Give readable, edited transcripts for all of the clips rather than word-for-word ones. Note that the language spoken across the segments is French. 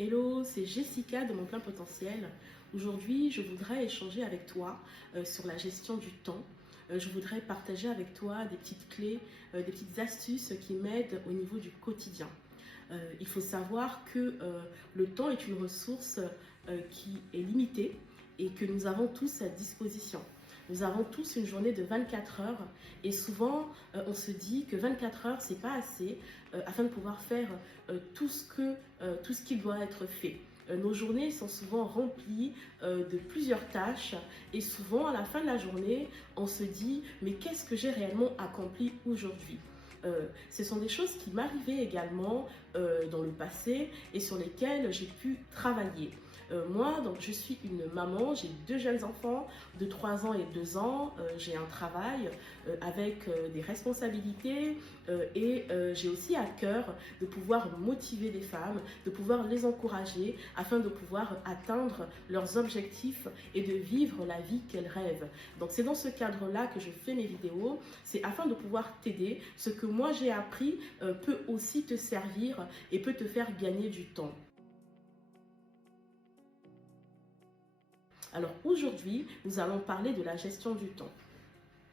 Hello, c'est Jessica de Mon Plein Potentiel. Aujourd'hui, je voudrais échanger avec toi sur la gestion du temps. Je voudrais partager avec toi des petites clés, des petites astuces qui m'aident au niveau du quotidien. Il faut savoir que le temps est une ressource qui est limitée et que nous avons tous à disposition. Nous avons tous une journée de 24 heures et souvent on se dit que 24 heures c'est pas assez afin de pouvoir faire tout ce qui doit être fait. Nos journées sont souvent remplies de plusieurs tâches et souvent à la fin de la journée on se dit mais qu'est-ce que j'ai réellement accompli aujourd'hui? Ce sont des choses qui m'arrivaient également dans le passé et sur lesquelles j'ai pu travailler. Moi, donc, je suis une maman, j'ai deux jeunes enfants de 3 ans et 2 ans. J'ai un travail avec des responsabilités et j'ai aussi à cœur de pouvoir motiver des femmes, de pouvoir les encourager afin de pouvoir atteindre leurs objectifs et de vivre la vie qu'elles rêvent. Donc c'est dans ce cadre-là que je fais mes vidéos, c'est afin de pouvoir t'aider. Ce que moi j'ai appris peut aussi te servir et peut te faire gagner du temps. Alors aujourd'hui, nous allons parler de la gestion du temps.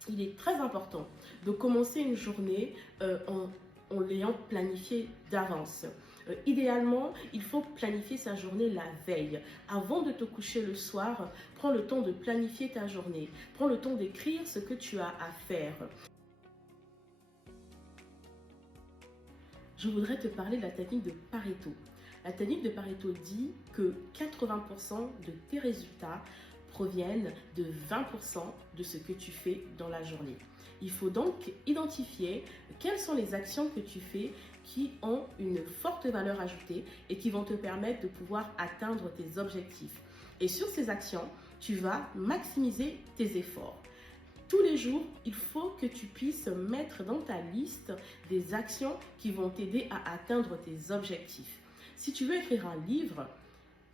Il est très important de commencer une journée en l'ayant planifiée d'avance. Idéalement, il faut planifier sa journée la veille. Avant de te coucher le soir, prends le temps de planifier ta journée. Prends le temps d'écrire ce que tu as à faire. Je voudrais te parler de la technique de Pareto. La technique de Pareto dit que 80% de tes résultats proviennent de 20% de ce que tu fais dans la journée. Il faut donc identifier quelles sont les actions que tu fais qui ont une forte valeur ajoutée et qui vont te permettre de pouvoir atteindre tes objectifs. Et sur ces actions, tu vas maximiser tes efforts. Tous les jours, il faut que tu puisses mettre dans ta liste des actions qui vont t'aider à atteindre tes objectifs. Si tu veux écrire un livre,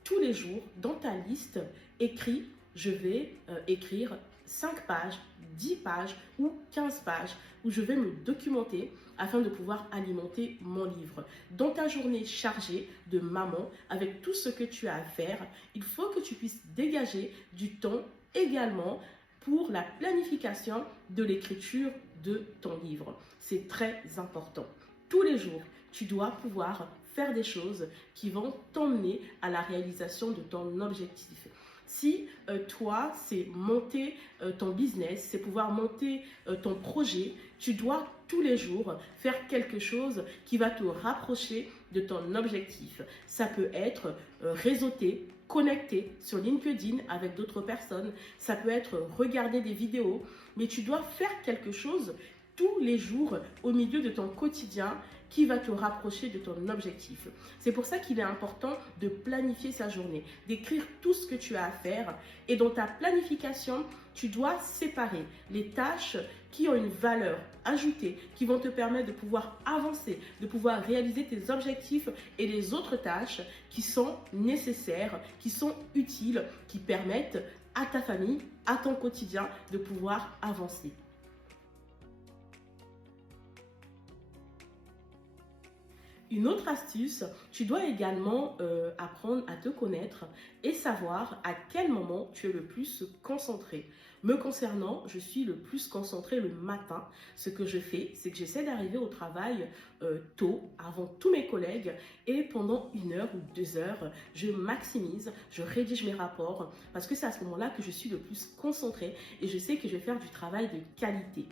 tous les jours, dans ta liste, écris, je vais écrire 5 pages, 10 pages ou 15 pages où je vais me documenter afin de pouvoir alimenter mon livre. Dans ta journée chargée de maman, avec tout ce que tu as à faire, il faut que tu puisses dégager du temps également pour la planification de l'écriture de ton livre. C'est très important. Tous les jours, tu dois pouvoir faire des choses qui vont t'emmener à la réalisation de ton objectif. Si toi, c'est monter ton business, c'est pouvoir monter ton projet, tu dois tous les jours faire quelque chose qui va te rapprocher de ton objectif. Ça peut être réseauter, connecter sur LinkedIn avec d'autres personnes. Ça peut être regarder des vidéos, mais tu dois faire quelque chose tous les jours au milieu de ton quotidien qui va te rapprocher de ton objectif. C'est pour ça qu'il est important de planifier sa journée, d'écrire tout ce que tu as à faire et dans ta planification, tu dois séparer les tâches qui ont une valeur ajoutée, qui vont te permettre de pouvoir avancer, de pouvoir réaliser tes objectifs et les autres tâches qui sont nécessaires, qui sont utiles, qui permettent à ta famille, à ton quotidien de pouvoir avancer. Une autre astuce, tu dois également apprendre à te connaître et savoir à quel moment tu es le plus concentré. Me concernant, je suis le plus concentré le matin. Ce que je fais, c'est que j'essaie d'arriver au travail tôt, avant tous mes collègues, et pendant 1 heure ou 2 heures, je maximise, je rédige mes rapports, parce que c'est à ce moment-là que je suis le plus concentré et je sais que je vais faire du travail de qualité.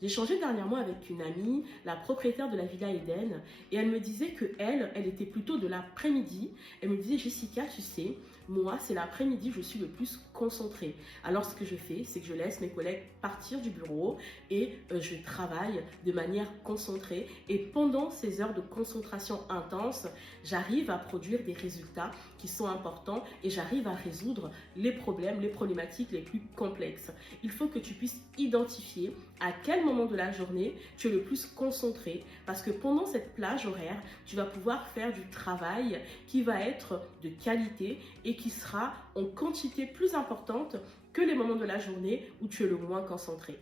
J'ai échangé dernièrement avec une amie, la propriétaire de la Villa Eden, et elle me disait que elle était plutôt de l'après-midi. Elle me disait, Jessica, tu sais, moi, c'est l'après-midi, je suis le plus concentrée. Alors, ce que je fais, c'est que je laisse mes collègues partir du bureau et je travaille de manière concentrée. Et pendant ces heures de concentration intense, j'arrive à produire des résultats qui sont importants et j'arrive à résoudre les problèmes, les problématiques les plus complexes. Il faut que tu puisses identifier à quel moment de la journée tu es le plus concentré parce que pendant cette plage horaire, tu vas pouvoir faire du travail qui va être de qualité et qui sera en quantité plus importante que les moments de la journée où tu es le moins concentré.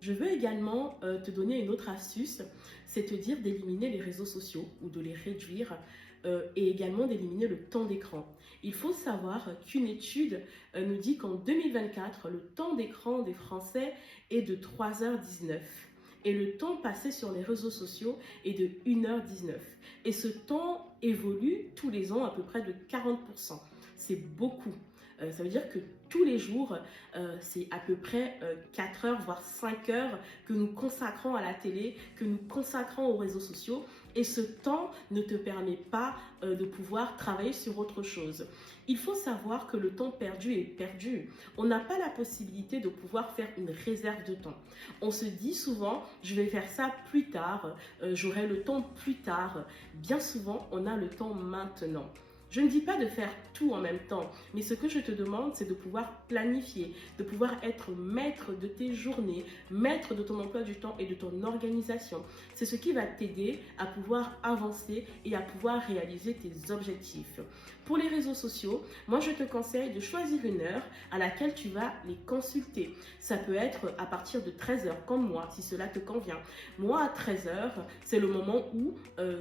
Je veux également te donner une autre astuce, c'est te dire d'éliminer les réseaux sociaux ou de les réduire et également d'éliminer le temps d'écran. Il faut savoir qu'une étude nous dit qu'en 2024, le temps d'écran des Français est de 3h19 et le temps passé sur les réseaux sociaux est de 1h19. Et ce temps évolue tous les ans à peu près de 40%. C'est beaucoup. Ça veut dire que tous les jours, c'est à peu près 4 heures, voire 5 heures que nous consacrons à la télé, que nous consacrons aux réseaux sociaux. Et ce temps ne te permet pas de pouvoir travailler sur autre chose. Il faut savoir que le temps perdu est perdu. On n'a pas la possibilité de pouvoir faire une réserve de temps. On se dit souvent, je vais faire ça plus tard, j'aurai le temps plus tard. Bien souvent, on a le temps maintenant. Je ne dis pas de faire tout en même temps, mais ce que je te demande, c'est de pouvoir planifier, de pouvoir être maître de tes journées, maître de ton emploi du temps et de ton organisation. C'est ce qui va t'aider à pouvoir avancer et à pouvoir réaliser tes objectifs. Pour les réseaux sociaux, moi je te conseille de choisir une heure à laquelle tu vas les consulter. Ça peut être à partir de 13h comme moi, si cela te convient. Moi à 13h, c'est le moment où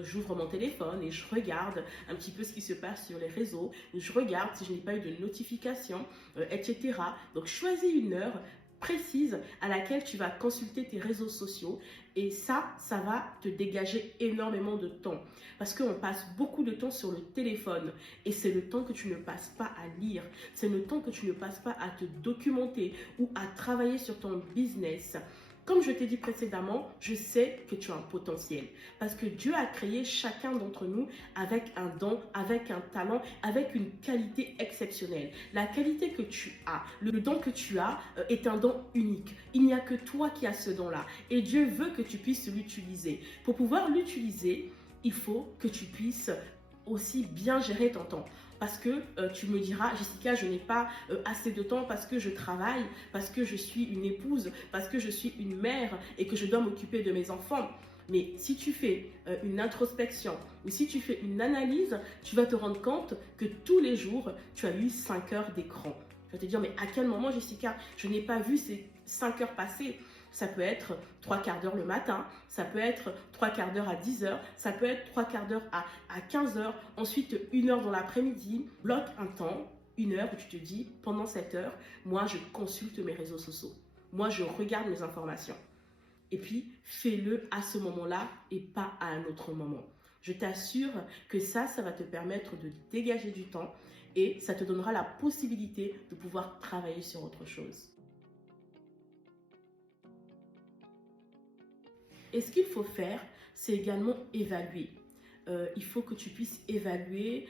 j'ouvre mon téléphone et je regarde un petit peu ce qui se passe sur les réseaux. Je regarde si je n'ai pas eu de notification, etc. Donc choisis une heure précise à laquelle tu vas consulter tes réseaux sociaux et ça va te dégager énormément de temps parce qu'on passe beaucoup de temps sur le téléphone et c'est le temps que tu ne passes pas à lire, c'est le temps que tu ne passes pas à te documenter ou à travailler sur ton business. Comme je t'ai dit précédemment, je sais que tu as un potentiel parce que Dieu a créé chacun d'entre nous avec un don, avec un talent, avec une qualité exceptionnelle. La qualité que tu as, le don que tu as est un don unique. Il n'y a que toi qui as ce don-là et Dieu veut que tu puisses l'utiliser. Pour pouvoir l'utiliser, il faut que tu puisses aussi bien gérer ton temps. Parce que tu me diras, Jessica, je n'ai pas assez de temps parce que je travaille, parce que je suis une épouse, parce que je suis une mère et que je dois m'occuper de mes enfants. Mais si tu fais une introspection ou si tu fais une analyse, tu vas te rendre compte que tous les jours, tu as eu 5 heures d'écran. Tu vas te dire, mais à quel moment, Jessica, je n'ai pas vu ces 5 heures passer? Ça peut être 3/4 d'heure le matin, ça peut être 3/4 d'heure à 10h, ça peut être 3/4 d'heure à 15h, ensuite 1 heure dans l'après-midi. Bloque un temps, 1 heure où tu te dis, pendant cette heure, moi je consulte mes réseaux sociaux, moi je regarde mes informations. Et puis, fais-le à ce moment-là et pas à un autre moment. Je t'assure que ça va te permettre de dégager du temps et ça te donnera la possibilité de pouvoir travailler sur autre chose. Et ce qu'il faut faire, c'est également évaluer. Il faut que tu puisses évaluer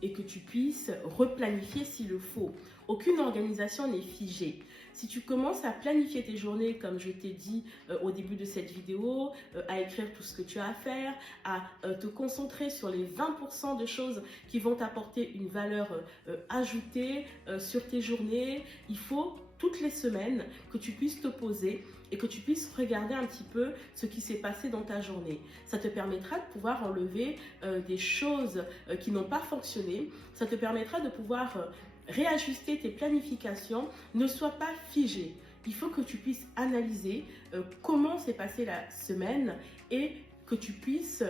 et que tu puisses replanifier s'il le faut. Aucune organisation n'est figée. Si tu commences à planifier tes journées, comme je t'ai dit au début de cette vidéo, à écrire tout ce que tu as à faire, à te concentrer sur les 20% de choses qui vont t'apporter une valeur ajoutée sur tes journées, il faut toutes les semaines que tu puisses te poser et que tu puisses regarder un petit peu ce qui s'est passé dans ta journée. Ça te permettra de pouvoir enlever des choses qui n'ont pas fonctionné. Ça te permettra de pouvoir réajuster tes planifications. Ne sois pas figé. Il faut que tu puisses analyser comment s'est passée la semaine et que tu puisses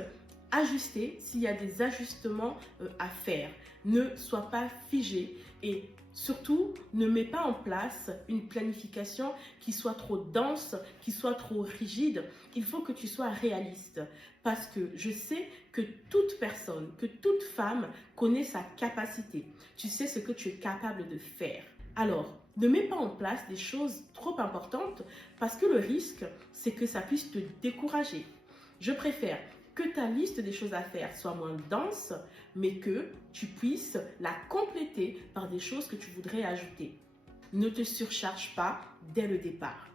ajuster s'il y a des ajustements à faire. Ne sois pas figé et surtout ne mets pas en place une planification qui soit trop dense, qui soit trop rigide. Il faut que tu sois réaliste parce que je sais que toute personne, que toute femme connaît sa capacité. Tu sais ce que tu es capable de faire. Alors, ne mets pas en place des choses trop importantes parce que le risque, c'est que ça puisse te décourager. Je préfère que ta liste des choses à faire soit moins dense, mais que tu puisses la compléter par des choses que tu voudrais ajouter. Ne te surcharge pas dès le départ.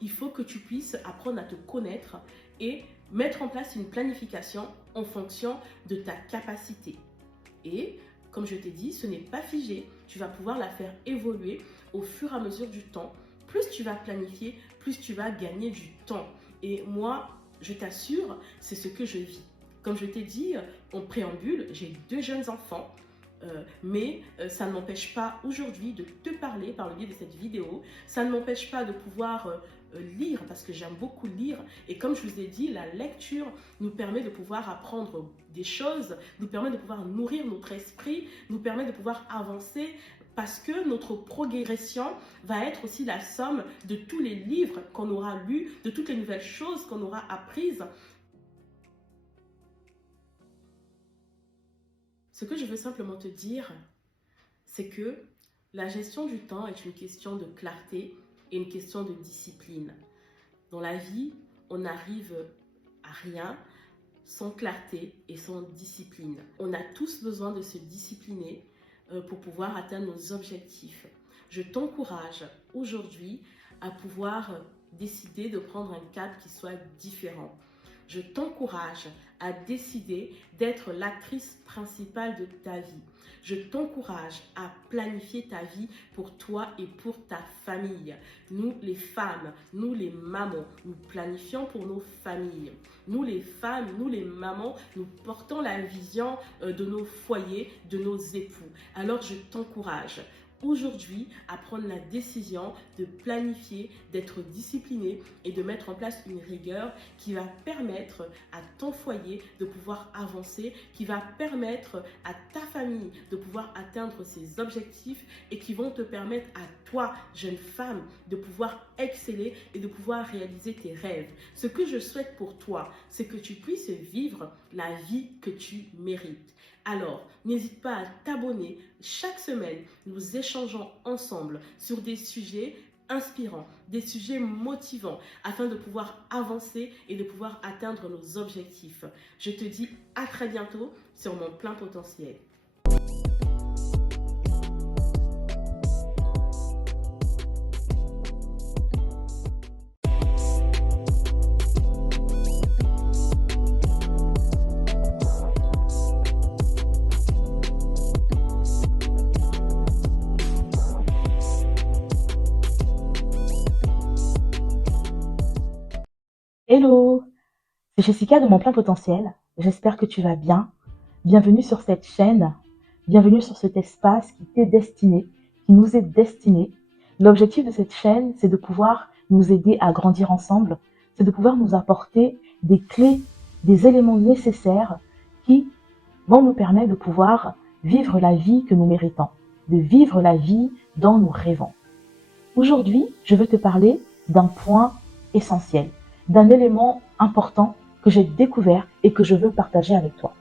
Il faut que tu puisses apprendre à te connaître et mettre en place une planification en fonction de ta capacité. Et comme je t'ai dit, ce n'est pas figé. Tu vas pouvoir la faire évoluer au fur et à mesure du temps. Plus tu vas planifier, plus tu vas gagner du temps. Et moi, je t'assure, c'est ce que je vis. Comme je t'ai dit en préambule, j'ai 2 jeunes enfants, mais ça ne m'empêche pas aujourd'hui de te parler par le biais de cette vidéo. Ça ne m'empêche pas de pouvoir lire parce que j'aime beaucoup lire. Et comme je vous ai dit, la lecture nous permet de pouvoir apprendre des choses, nous permet de pouvoir nourrir notre esprit, nous permet de pouvoir avancer parce que notre progression va être aussi la somme de tous les livres qu'on aura lus, de toutes les nouvelles choses qu'on aura apprises. Ce que je veux simplement te dire, c'est que la gestion du temps est une question de clarté et une question de discipline. Dans la vie, on n'arrive à rien sans clarté et sans discipline. On a tous besoin de se discipliner pour pouvoir atteindre nos objectifs. Je t'encourage aujourd'hui à pouvoir décider de prendre un cap qui soit différent. Je t'encourage à décider d'être l'actrice principale de ta vie. Je t'encourage à planifier ta vie pour toi et pour ta famille. Nous, les femmes, nous, les mamans, nous planifions pour nos familles. Nous, les femmes, nous, les mamans, nous portons la vision de nos foyers, de nos époux. Alors, je t'encourage aujourd'hui à prendre la décision de planifier, d'être discipliné et de mettre en place une rigueur qui va permettre à ton foyer de pouvoir avancer, qui va permettre à ta famille de pouvoir atteindre ses objectifs et qui vont te permettre à toi, jeune femme, de pouvoir exceller et de pouvoir réaliser tes rêves. Ce que je souhaite pour toi, c'est que tu puisses vivre la vie que tu mérites. Alors, n'hésite pas à t'abonner. Chaque semaine, nous échangeons ensemble sur des sujets inspirants, des sujets motivants, afin de pouvoir avancer et de pouvoir atteindre nos objectifs. Je te dis à très bientôt sur mon plein potentiel. Hello, c'est Jessica de Mon Plein Potentiel. J'espère que tu vas bien. Bienvenue sur cette chaîne, bienvenue sur cet espace qui t'est destiné, qui nous est destiné. L'objectif de cette chaîne, c'est de pouvoir nous aider à grandir ensemble, c'est de pouvoir nous apporter des clés, des éléments nécessaires qui vont nous permettre de pouvoir vivre la vie que nous méritons, de vivre la vie dont nous rêvons. Aujourd'hui, je veux te parler d'un point essentiel, d'un élément important que j'ai découvert et que je veux partager avec toi.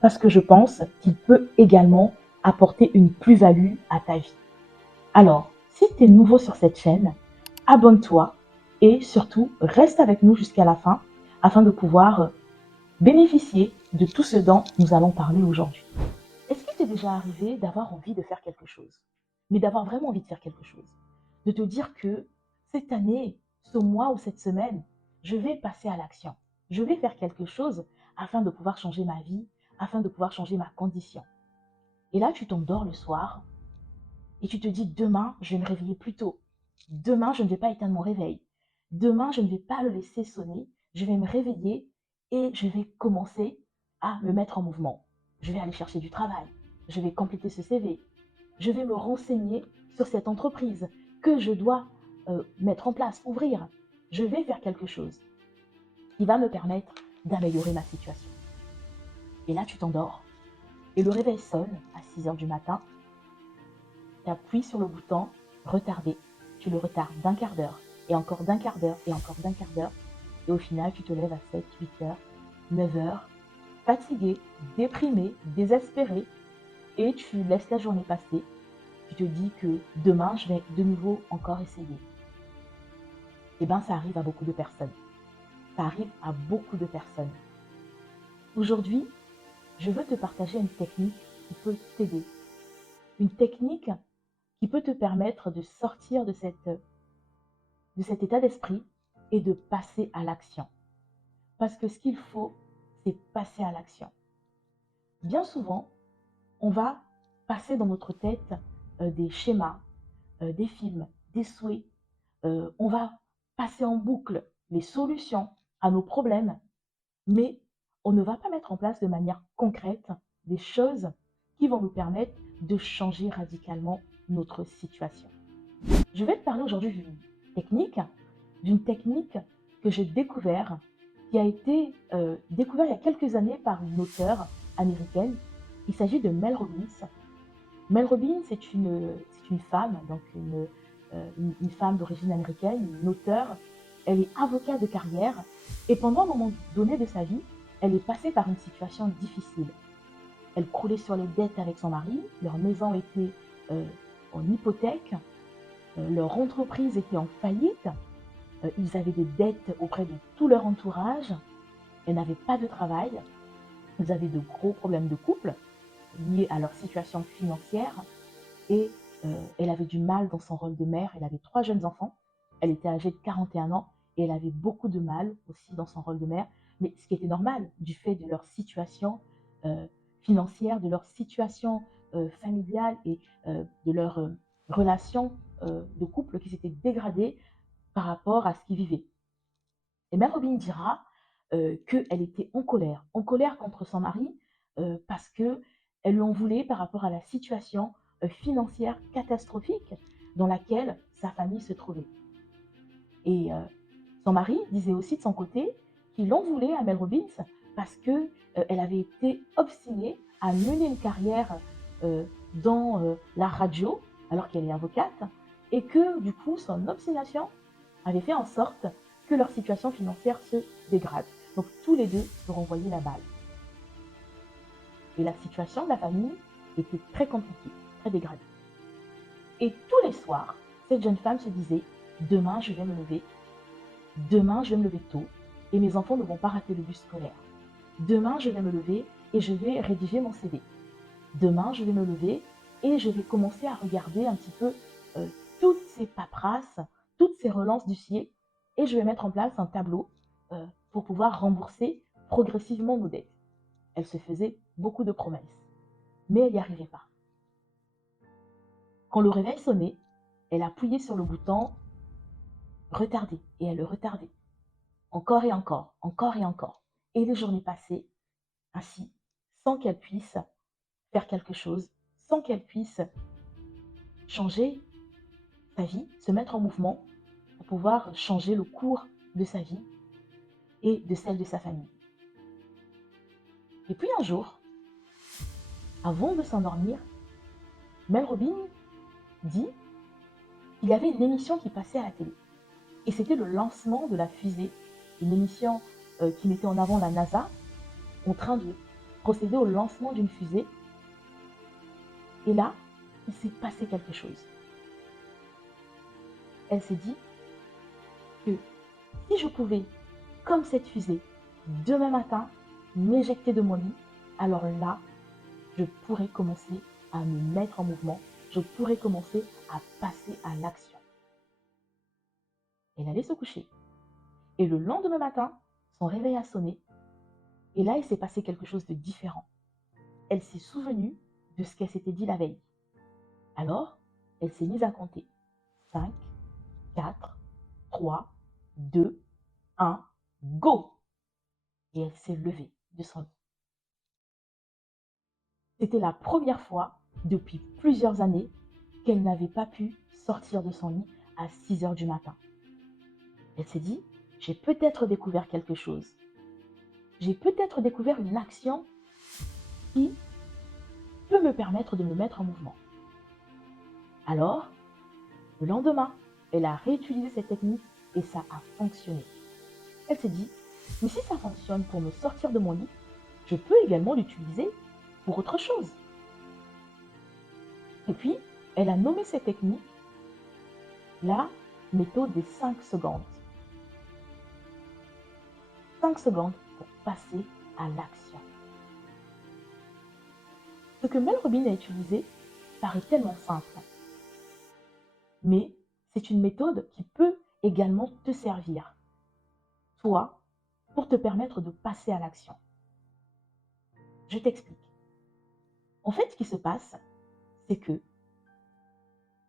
Parce que je pense qu'il peut également apporter une plus-value à ta vie. Alors, si tu es nouveau sur cette chaîne, abonne-toi et surtout reste avec nous jusqu'à la fin afin de pouvoir bénéficier de tout ce dont nous allons parler aujourd'hui. Est-ce qu'il t'est déjà arrivé d'avoir envie de faire quelque chose, mais d'avoir vraiment envie de faire quelque chose, de te dire que cette année, ce mois ou cette semaine, je vais passer à l'action. Je vais faire quelque chose afin de pouvoir changer ma vie, afin de pouvoir changer ma condition. Et là, tu t'endors le soir et tu te dis, demain, je vais me réveiller plus tôt. Demain, je ne vais pas éteindre mon réveil. Demain, je ne vais pas le laisser sonner. Je vais me réveiller et je vais commencer à me mettre en mouvement. Je vais aller chercher du travail. Je vais compléter ce CV. Je vais me renseigner sur cette entreprise que je dois mettre en place, ouvrir. Je vais faire quelque chose qui va me permettre d'améliorer ma situation. Et là, tu t'endors. Et le réveil sonne à 6 heures du matin. Tu appuies sur le bouton retarder. Tu le retardes d'un quart d'heure, et encore d'un quart d'heure, et encore d'un quart d'heure. Et au final, tu te lèves à 7, 8 heures, 9 heures, fatigué, déprimé, désespéré, et tu laisses la journée passer. Tu te dis que demain, je vais de nouveau encore essayer. Eh bien, ça arrive à beaucoup de personnes. Ça arrive à beaucoup de personnes. Aujourd'hui, je veux te partager une technique qui peut t'aider. Une technique qui peut te permettre de sortir de cet état d'esprit et de passer à l'action. Parce que ce qu'il faut, c'est passer à l'action. Bien souvent, on va passer dans notre tête des schémas, des films, des souhaits. On va passer en boucle les solutions à nos problèmes, mais on ne va pas mettre en place de manière concrète des choses qui vont nous permettre de changer radicalement notre situation. Je vais te parler aujourd'hui d'une technique d'une technique que j'ai découvert, qui a été découvert il y a quelques années par une auteure américaine. Il s'agit de Mel Robbins. Mel Robbins, c'est une femme, donc une femme d'origine américaine, une auteure. Elle est avocate de carrière et pendant un moment donné de sa vie, elle est passée par une situation difficile. Elle croulait sur les dettes avec son mari, leur maison était euh, en hypothèque, leur entreprise était en faillite, ils avaient des dettes auprès de tout leur entourage, elles n'avaient pas de travail, ils avaient de gros problèmes de couple liés à leur situation financière et elle avait du mal dans son rôle de mère. Elle avait 3 jeunes enfants, elle était âgée de 41 ans et elle avait beaucoup de mal aussi dans son rôle de mère, mais ce qui était normal du fait de leur situation financière, de leur situation familiale et de leur relation de couple qui s'était dégradée par rapport à ce qu'ils vivaient. Et Mère Robin dira qu'elle était en colère contre son mari parce que elle lui en voulait par rapport à la situation financière catastrophique dans laquelle sa famille se trouvait. Et son mari disait aussi de son côté qu'il en voulait à Mel Robbins parce que elle avait été obstinée à mener une carrière dans la radio alors qu'elle est avocate et que du coup son obstination avait fait en sorte que leur situation financière se dégrade. Donc tous les deux se renvoyaient la balle. Et la situation de la famille était très compliquée, très dégradée. Et tous les soirs, cette jeune femme se disait, demain je vais me lever, demain je vais me lever tôt et mes enfants ne vont pas rater le bus scolaire. Demain je vais me lever et je vais rédiger mon CV. Demain je vais me lever et je vais commencer à regarder un petit peu toutes ces paperasses, toutes ces relances d'huissier et je vais mettre en place un tableau pour pouvoir rembourser progressivement nos dettes. Elle se faisait beaucoup de promesses, mais elle n'y arrivait pas. Quand le réveil sonnait, elle appuyait sur le bouton retarder et elle le retardait. Encore et encore, encore et encore. Et les journées passaient ainsi, sans qu'elle puisse faire quelque chose, sans qu'elle puisse changer sa vie, se mettre en mouvement pour pouvoir changer le cours de sa vie et de celle de sa famille. Et puis un jour, avant de s'endormir, Mel Robbins dit qu'il y avait une émission qui passait à la télé. Et c'était le lancement de la fusée, une émission qui mettait en avant la NASA en train de procéder au lancement d'une fusée. Et là, il s'est passé quelque chose. Elle s'est dit que si je pouvais, comme cette fusée, demain matin, m'éjecter de mon lit, alors là, je pourrais commencer à me mettre en mouvement, je pourrais commencer à passer à l'action. Elle allait se coucher. Et le lendemain matin, son réveil a sonné. Et là, il s'est passé quelque chose de différent. Elle s'est souvenue de ce qu'elle s'était dit la veille. Alors, elle s'est mise à compter. 5, 4, 3, 2, 1, go! Et elle s'est levée de son lit. C'était la première fois depuis plusieurs années qu'elle n'avait pas pu sortir de son lit à 6 heures du matin. Elle s'est dit, j'ai peut-être découvert quelque chose. J'ai peut-être découvert une action qui peut me permettre de me mettre en mouvement. Alors, le lendemain, elle a réutilisé cette technique et ça a fonctionné. Elle s'est dit, mais si ça fonctionne pour me sortir de mon lit, je peux également l'utiliser pour autre chose. Et puis, elle a nommé cette technique la méthode des 5 secondes. 5 secondes pour passer à l'action. Ce que Mel Robbins a utilisé paraît tellement simple. Mais c'est une méthode qui peut également te servir, toi, pour te permettre de passer à l'action. Je t'explique. En fait, ce qui se passe, c'est que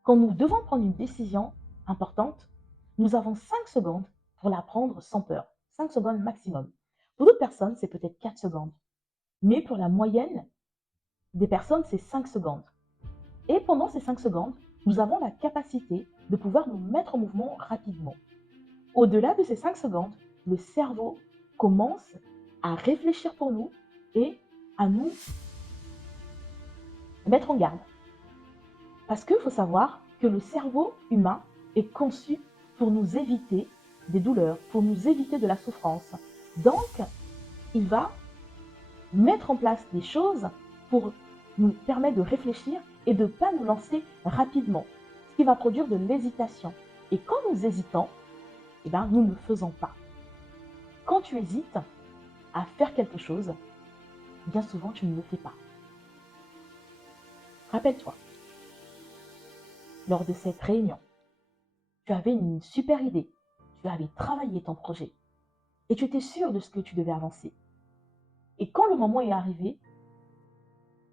quand nous devons prendre une décision importante, nous avons 5 secondes pour la prendre sans peur. 5 secondes maximum. Pour d'autres personnes, c'est peut-être 4 secondes. Mais pour la moyenne des personnes, c'est 5 secondes. Et pendant ces 5 secondes, nous avons la capacité de pouvoir nous mettre en mouvement rapidement. Au-delà de ces 5 secondes, le cerveau commence à réfléchir pour nous et à nous mettre en garde. Parce qu'il faut savoir que le cerveau humain est conçu pour nous éviter des douleurs, pour nous éviter de la souffrance. Donc, il va mettre en place des choses pour nous permettre de réfléchir et de ne pas nous lancer rapidement, ce qui va produire de l'hésitation. Et quand nous hésitons, eh ben, nous ne faisons pas. Quand tu hésites à faire quelque chose, bien souvent tu ne le fais pas. Rappelle-toi, lors de cette réunion, tu avais une super idée, tu avais travaillé ton projet et tu étais sûr de ce que tu devais avancer. Et quand le moment est arrivé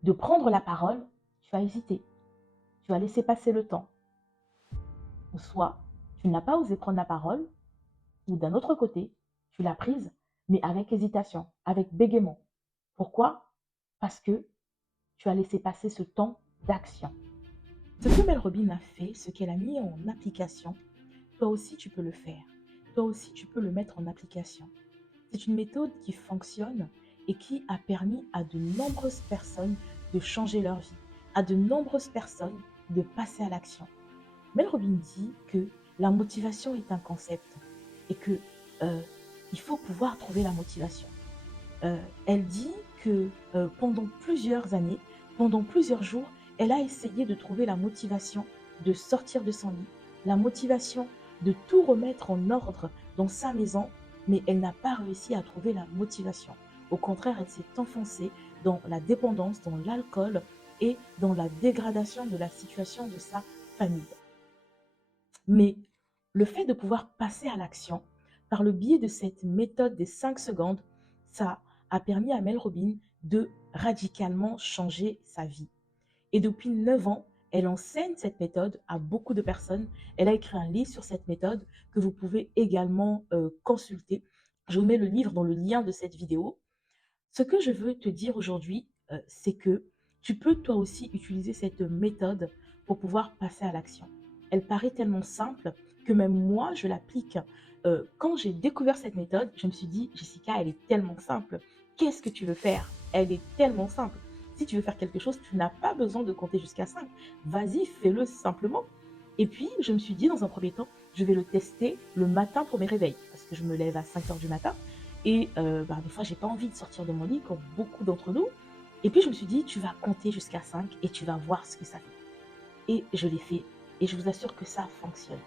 de prendre la parole, tu as hésité, tu as laissé passer le temps. Ou soit tu n'as pas osé prendre la parole, ou d'un autre côté, tu l'as prise, mais avec hésitation, avec bégaiement. Pourquoi? Parce que tu as laissé passer ce temps d'action. Ce que Mel Robbins a fait, ce qu'elle a mis en application, toi aussi tu peux le faire. Toi aussi tu peux le mettre en application. C'est une méthode qui fonctionne et qui a permis à de nombreuses personnes de changer leur vie, à de nombreuses personnes de passer à l'action. Mel Robbins dit que la motivation est un concept et que il faut pouvoir trouver la motivation. Elle dit que pendant plusieurs années, pendant plusieurs jours, elle a essayé de trouver la motivation de sortir de son lit, la motivation de tout remettre en ordre dans sa maison, mais elle n'a pas réussi à trouver la motivation. Au contraire, elle s'est enfoncée dans la dépendance, dans l'alcool et dans la dégradation de la situation de sa famille. Mais le fait de pouvoir passer à l'action par le biais de cette méthode des 5 secondes, ça a permis à Mel Robbins de radicalement changer sa vie. Et depuis 9 ans, elle enseigne cette méthode à beaucoup de personnes. Elle a écrit un livre sur cette méthode que vous pouvez également consulter. Je vous mets le livre dans le lien de cette vidéo. Ce que je veux te dire aujourd'hui, c'est que tu peux toi aussi utiliser cette méthode pour pouvoir passer à l'action. Elle paraît tellement simple que même moi, je l'applique. Quand j'ai découvert cette méthode, je me suis dit, Jessica, elle est tellement simple. Qu'est-ce que tu veux faire? Elle est tellement simple. Si tu veux faire quelque chose, tu n'as pas besoin de compter jusqu'à 5. Vas-y, fais-le simplement. Et puis, je me suis dit, dans un premier temps, je vais le tester le matin pour mes réveils, parce que je me lève à 5 heures du matin. Et des fois, j'ai pas envie de sortir de mon lit, comme beaucoup d'entre nous. Et puis, je me suis dit, tu vas compter jusqu'à 5 et tu vas voir ce que ça fait. Et je l'ai fait. Et je vous assure que ça fonctionne.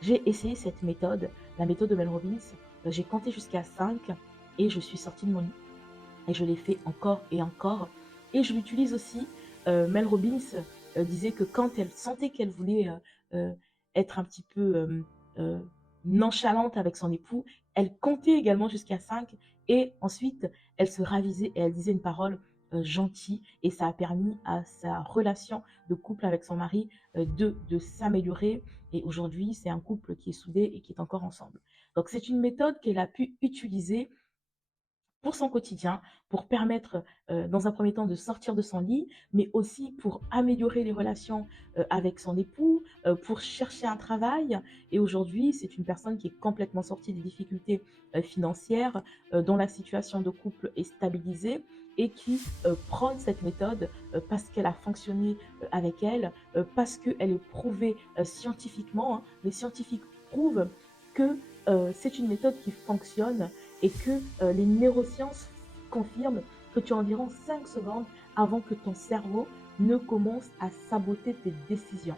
J'ai essayé cette méthode, la méthode de Mel Robbins. J'ai compté jusqu'à 5 et je suis sortie de mon lit. Et je l'ai fait encore et encore. Et je l'utilise aussi. Mel Robbins disait que quand elle sentait qu'elle voulait être un petit peu nonchalante avec son époux, elle comptait également jusqu'à 5 et ensuite elle se ravisait et elle disait une parole gentille et ça a permis à sa relation de couple avec son mari de s'améliorer et aujourd'hui c'est un couple qui est soudé et qui est encore ensemble. Donc c'est une méthode qu'elle a pu utiliser pour son quotidien, pour permettre dans un premier temps de sortir de son lit, mais aussi pour améliorer les relations avec son époux, pour chercher un travail. Et aujourd'hui, c'est une personne qui est complètement sortie des difficultés financières, dont la situation de couple est stabilisée et qui prône cette méthode parce qu'elle a fonctionné avec elle, parce qu'elle est prouvée scientifiquement. Hein. Les scientifiques prouvent que c'est une méthode qui fonctionne et que les neurosciences confirment que tu as environ 5 secondes avant que ton cerveau ne commence à saboter tes décisions.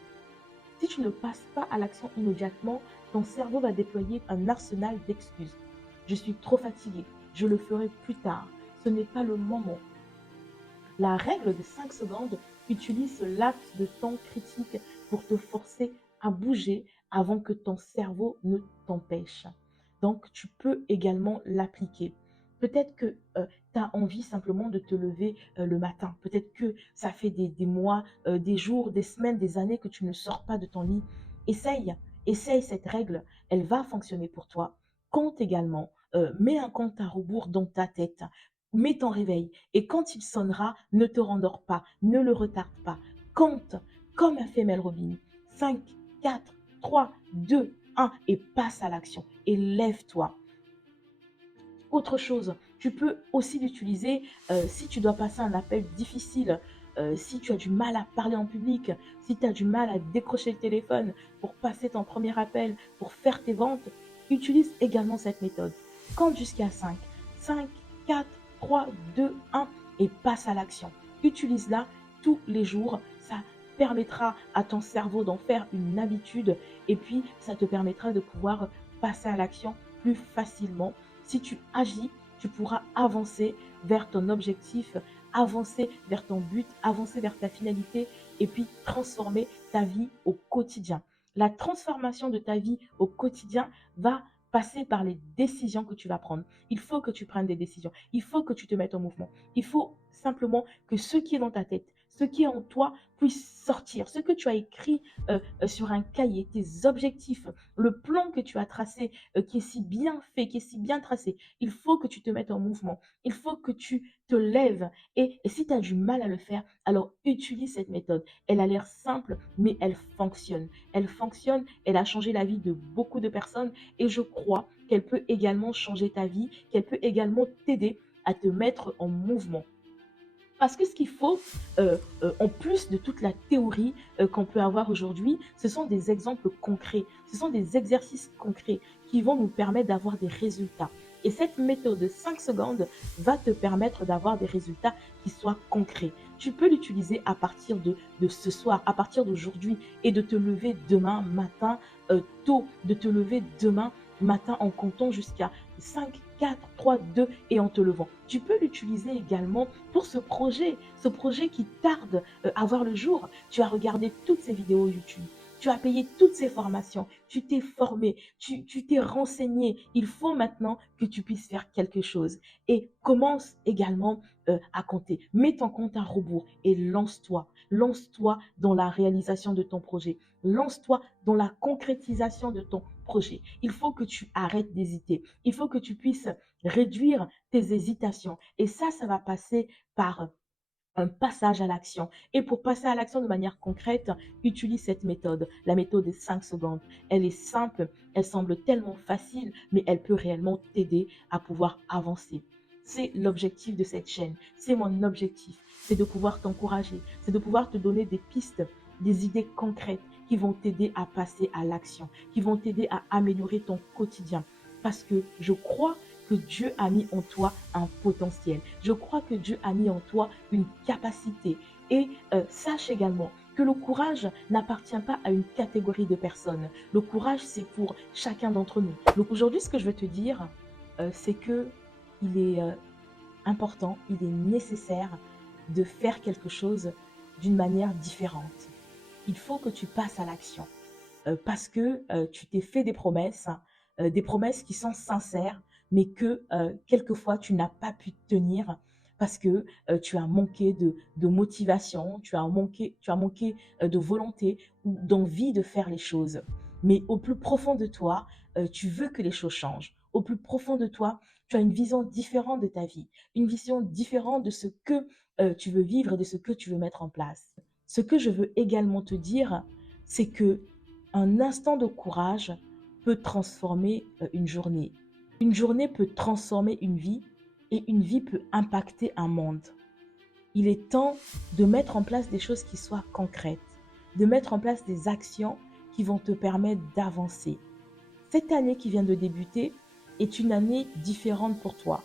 Si tu ne passes pas à l'action immédiatement, ton cerveau va déployer un arsenal d'excuses. Je suis trop fatigué, je le ferai plus tard, ce n'est pas le moment. La règle de 5 secondes utilise ce laps de temps critique pour te forcer à bouger avant que ton cerveau ne t'empêche. Donc, tu peux également l'appliquer. Peut-être que tu as envie simplement de te lever le matin. Peut-être que ça fait des mois, des jours, des semaines, des années que tu ne sors pas de ton lit. Essaye cette règle. Elle va fonctionner pour toi. Compte également. Mets un compte à rebours dans ta tête. Mets ton réveil et quand il sonnera, ne te rendors pas, ne le retarde pas. Compte comme a fait Mel Robbins. 5, 4, 3, 2, 1 et passe à l'action et lève-toi. Autre chose, tu peux aussi l'utiliser si tu dois passer un appel difficile, si tu as du mal à parler en public, si tu as du mal à décrocher le téléphone pour passer ton premier appel, pour faire tes ventes, utilise également cette méthode. Compte jusqu'à 5. 5, 4, 3, 2, 1 et passe à l'action. Utilise-la tous les jours. Ça permettra à ton cerveau d'en faire une habitude et puis ça te permettra de pouvoir passer à l'action plus facilement. Si tu agis, tu pourras avancer vers ton objectif, avancer vers ton but, avancer vers ta finalité et puis transformer ta vie au quotidien. La transformation de ta vie au quotidien va passer par les décisions que tu vas prendre. Il faut que tu prennes des décisions. Il faut que tu te mettes en mouvement. Il faut simplement que ce qui est dans ta tête, ce qui est en toi puisse sortir. Ce que tu as écrit sur un cahier, tes objectifs, le plan que tu as tracé, qui est si bien fait, qui est si bien tracé. Il faut que tu te mettes en mouvement. Il faut que tu te lèves. Et si tu as du mal à le faire, alors utilise cette méthode. Elle a l'air simple, mais elle fonctionne. Elle fonctionne, elle a changé la vie de beaucoup de personnes et je crois qu'elle peut également changer ta vie, qu'elle peut également t'aider à te mettre en mouvement. Parce que ce qu'il faut, en plus de toute la théorie qu'on peut avoir aujourd'hui, ce sont des exemples concrets, ce sont des exercices concrets qui vont nous permettre d'avoir des résultats. Et cette méthode de 5 secondes va te permettre d'avoir des résultats qui soient concrets. Tu peux l'utiliser à partir de ce soir, à partir d'aujourd'hui, et de te lever demain matin tôt, de te lever demain matin en comptant jusqu'à 5, 4, 3, 2 et en te levant. Tu peux l'utiliser également pour ce projet qui tarde à voir le jour. Tu as regardé toutes ces vidéos YouTube. Tu as payé toutes ces formations, tu t'es formé, tu t'es renseigné. Il faut maintenant que tu puisses faire quelque chose. Et commence également à compter. Mets ton compte à rebours et lance-toi. Lance-toi dans la réalisation de ton projet. Lance-toi dans la concrétisation de ton projet. Il faut que tu arrêtes d'hésiter. Il faut que tu puisses réduire tes hésitations. Et ça va passer par un passage à l'action. Et pour passer à l'action de manière concrète, utilise cette méthode, la méthode des 5 secondes. Elle est simple, elle semble tellement facile, mais elle peut réellement t'aider à pouvoir avancer. C'est l'objectif de cette chaîne, c'est mon objectif, c'est de pouvoir t'encourager, c'est de pouvoir te donner des pistes, des idées concrètes qui vont t'aider à passer à l'action, qui vont t'aider à améliorer ton quotidien. Parce que je crois que Dieu a mis en toi un potentiel. Je crois que Dieu a mis en toi une capacité. Et sache également que le courage n'appartient pas à une catégorie de personnes. Le courage, c'est pour chacun d'entre nous. Donc aujourd'hui, ce que je veux te dire, c'est que il est important, il est nécessaire de faire quelque chose d'une manière différente. Il faut que tu passes à l'action parce que tu t'es fait des promesses qui sont sincères, mais que quelquefois tu n'as pas pu tenir parce que tu as manqué de motivation, tu as manqué de volonté ou d'envie de faire les choses. Mais au plus profond de toi, tu veux que les choses changent. Au plus profond de toi, tu as une vision différente de ta vie, une vision différente de ce que tu veux vivre et de ce que tu veux mettre en place. Ce que je veux également te dire, c'est que un instant de courage peut transformer une journée. Une journée peut transformer une vie et une vie peut impacter un monde. Il est temps de mettre en place des choses qui soient concrètes, de mettre en place des actions qui vont te permettre d'avancer. Cette année qui vient de débuter est une année différente pour toi.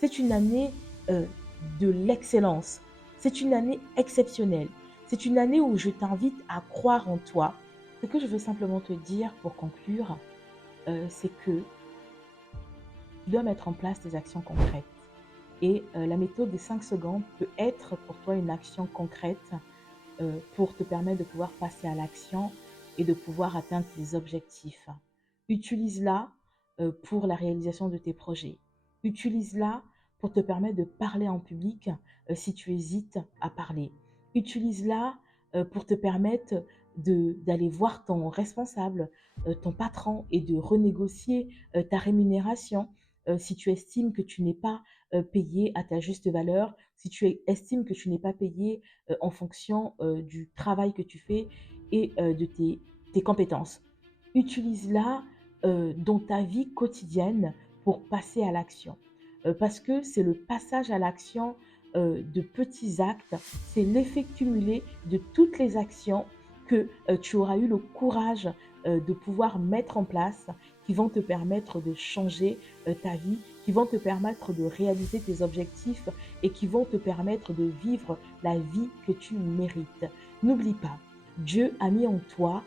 C'est une année euh, de l'excellence. C'est une année exceptionnelle. C'est une année où je t'invite à croire en toi. Ce que je veux simplement te dire pour conclure, c'est que tu dois mettre en place des actions concrètes. Et la méthode des 5 secondes peut être pour toi une action concrète pour te permettre de pouvoir passer à l'action et de pouvoir atteindre tes objectifs. Utilise-la pour la réalisation de tes projets. Utilise-la pour te permettre de parler en public si tu hésites à parler. Utilise-la pour te permettre d'aller voir ton responsable, ton patron et de renégocier ta rémunération si tu estimes que tu n'es pas payé à ta juste valeur, si tu estimes que tu n'es pas payé en fonction du travail que tu fais et de tes compétences. utilise-la dans ta vie quotidienne pour passer à l'action. Parce que c'est le passage à l'action de petits actes, c'est l'effet cumulé de toutes les actions que tu auras eu le courage de pouvoir mettre en place, qui vont te permettre de changer ta vie, qui vont te permettre de réaliser tes objectifs et qui vont te permettre de vivre la vie que tu mérites. N'oublie pas, Dieu a mis en toi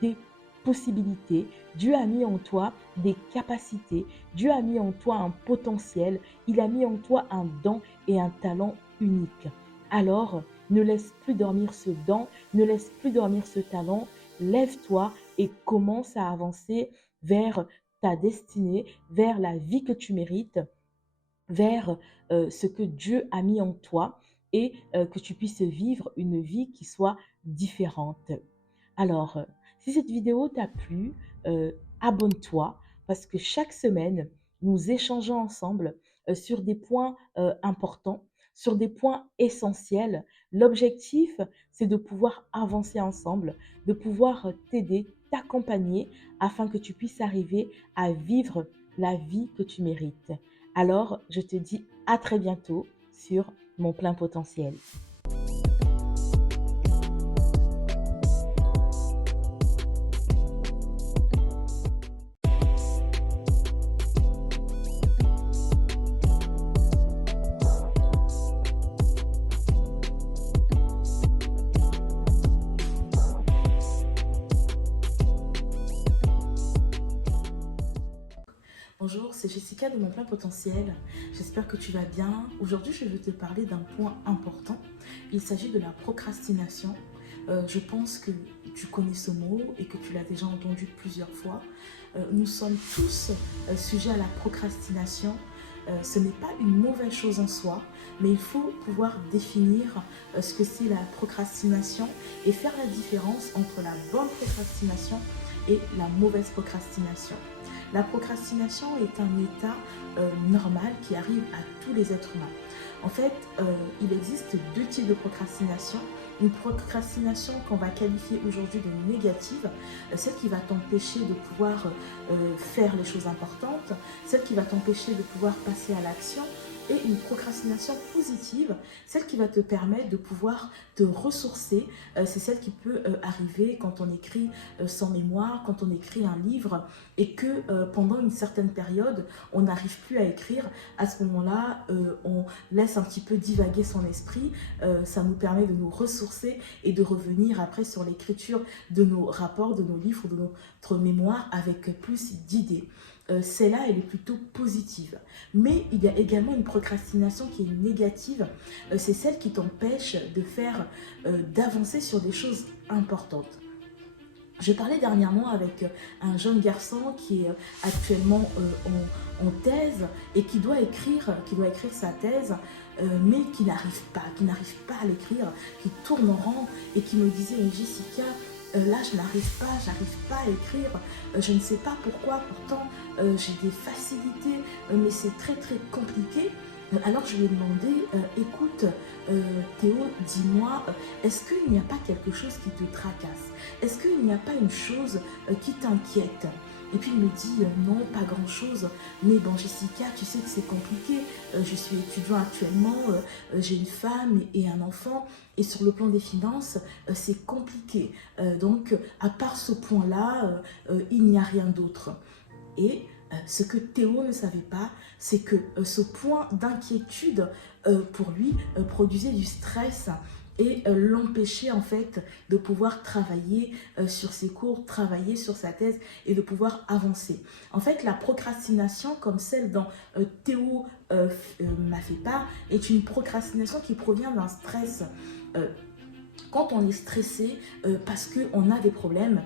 des possibilités, Dieu a mis en toi des capacités, Dieu a mis en toi un potentiel, il a mis en toi un don et un talent unique. Alors, ne laisse plus dormir ce don, ne laisse plus dormir ce talent, lève-toi et commence à avancer vers ta destinée, vers la vie que tu mérites, vers ce que Dieu a mis en toi et que tu puisses vivre une vie qui soit différente. Alors, si cette vidéo t'a plu, abonne-toi parce que chaque semaine, nous échangeons ensemble sur des points importants, sur des points essentiels. L'objectif, c'est de pouvoir avancer ensemble, de pouvoir t'aider, t'accompagner afin que tu puisses arriver à vivre la vie que tu mérites. Alors, je te dis à très bientôt sur Mon plein potentiel. Bonjour, c'est Jessica de Mon plein potentiel. J'espère que tu vas bien. Aujourd'hui, je veux te parler d'un point important. Il s'agit de la procrastination. Je pense que tu connais ce mot et que tu l'as déjà entendu plusieurs fois. Nous sommes tous sujets à la procrastination. Ce n'est pas une mauvaise chose en soi, mais il faut pouvoir définir ce que c'est la procrastination et faire la différence entre la bonne procrastination et la mauvaise procrastination. La procrastination est un état normal qui arrive à tous les êtres humains. En fait, il existe deux types de procrastination. Une procrastination qu'on va qualifier aujourd'hui de négative, celle qui va t'empêcher de pouvoir faire les choses importantes, celle qui va t'empêcher de pouvoir passer à l'action, et une procrastination positive, celle qui va te permettre de pouvoir te ressourcer. C'est celle qui peut arriver quand on écrit son mémoire, quand on écrit un livre et que pendant une certaine période, on n'arrive plus à écrire. À ce moment-là, on laisse un petit peu divaguer son esprit. Ça nous permet de nous ressourcer et de revenir après sur l'écriture de nos rapports, de nos livres, de notre mémoire avec plus d'idées. Celle-là, elle est plutôt positive. Mais il y a également une procrastination qui est négative. C'est celle qui t'empêche de faire, d'avancer sur des choses importantes. Je parlais dernièrement avec un jeune garçon qui est actuellement en thèse et qui doit écrire sa thèse, mais qui n'arrive pas à l'écrire, qui tourne en rond et qui me disait « Jessica, là je n'arrive pas à écrire, je ne sais pas pourquoi, pourtant j'ai des facilités, mais c'est très très compliqué. » Alors je lui ai demandé, écoute Théo, dis-moi, est-ce qu'il n'y a pas quelque chose qui te tracasse? Est-ce qu'il n'y a pas une chose qui t'inquiète? Et puis il me dit, non, pas grand-chose, mais bon Jessica, tu sais que c'est compliqué, je suis étudiant actuellement, j'ai une femme et un enfant, et sur le plan des finances, c'est compliqué. Donc à part ce point-là, il n'y a rien d'autre. Et ce que Théo ne savait pas, c'est que ce point d'inquiétude pour lui produisait du stress et l'empêchait en fait de pouvoir travailler sur ses cours, travailler sur sa thèse et de pouvoir avancer. En fait, la procrastination, comme celle dont Théo m'a fait part, est une procrastination qui provient d'un stress. Quand on est stressé parce qu'on a des problèmes,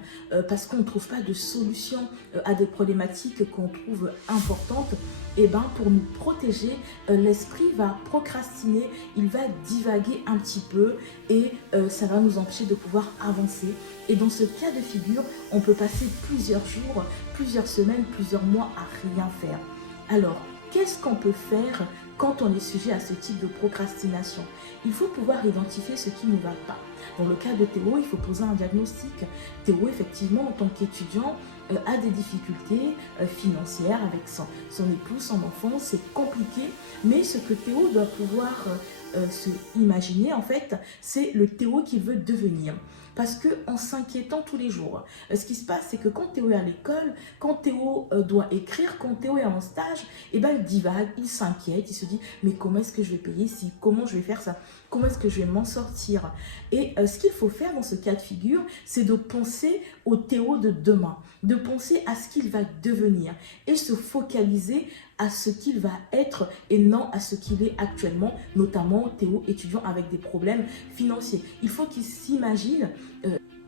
parce qu'on ne trouve pas de solution à des problématiques qu'on trouve importantes, et ben pour nous protéger, l'esprit va procrastiner, il va divaguer un petit peu et ça va nous empêcher de pouvoir avancer. Et dans ce cas de figure, on peut passer plusieurs jours, plusieurs semaines, plusieurs mois à rien faire. Alors, qu'est-ce qu'on peut faire quand on est sujet à ce type de procrastination. Il faut pouvoir identifier ce qui ne va pas. Dans le cas de Théo, il faut poser un diagnostic. Théo, effectivement, en tant qu'étudiant, a des difficultés financières avec son époux, son enfant, c'est compliqué, mais ce que Théo doit pouvoir se imaginer, en fait, c'est le Théo qu'il veut devenir. Parce qu'en s'inquiétant tous les jours, ce qui se passe, c'est que quand Théo est à l'école, quand Théo doit écrire, quand Théo est en stage, eh ben, il divague, il s'inquiète, il se dit « mais comment est-ce que je vais payer ici? Comment je vais faire ça? Comment est-ce que je vais m'en sortir ?» Et ce qu'il faut faire dans ce cas de figure, c'est de penser au Théo de demain, de penser à ce qu'il va devenir et se focaliser à ce qu'il va être et non à ce qu'il est actuellement, notamment Théo étudiant avec des problèmes financiers. Il faut qu'il s'imagine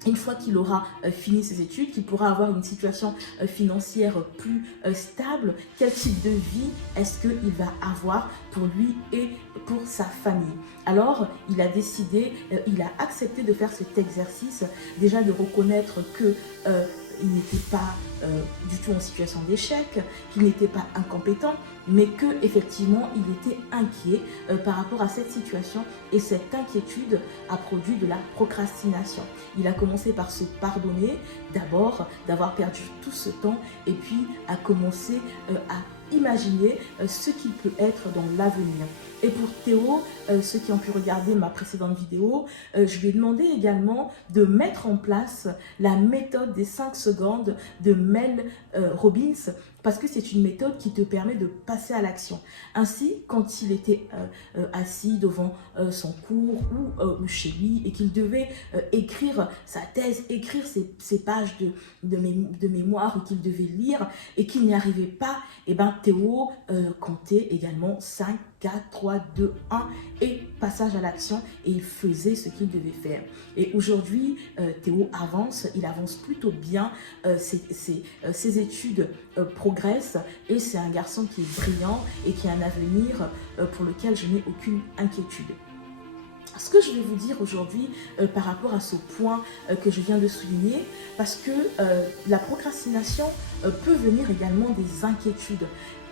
une fois qu'il aura fini ses études, qu'il pourra avoir une situation financière plus stable, quel type de vie est-ce qu'il va avoir pour lui et pour sa famille. Alors, il a décidé, il a accepté de faire cet exercice, déjà de reconnaître que il n'était pas du tout en situation d'échec, qu'il n'était pas incompétent, mais que effectivement il était inquiet par rapport à cette situation, et cette inquiétude a produit de la procrastination. Il a commencé par se pardonner, d'abord d'avoir perdu tout ce temps, et puis a commencé à imaginer ce qu'il peut être dans l'avenir. Et pour Théo, ceux qui ont pu regarder ma précédente vidéo, je lui ai demandé également de mettre en place la méthode des 5 secondes de Mel Robbins, parce que c'est une méthode qui te permet de passer à l'action. Ainsi, quand il était assis devant son cours ou chez lui et qu'il devait écrire sa thèse, écrire ses pages de mémoire ou qu'il devait lire et qu'il n'y arrivait pas, et ben Théo comptait également 5, 4, 3, 2, 1 et passage à l'action, et il faisait ce qu'il devait faire. Et aujourd'hui, Théo avance, il avance plutôt bien, ses études progressent, et c'est un garçon qui est brillant et qui a un avenir pour lequel je n'ai aucune inquiétude. Ce que je vais vous dire aujourd'hui par rapport à ce point que je viens de souligner, parce que la procrastination peut venir également des inquiétudes.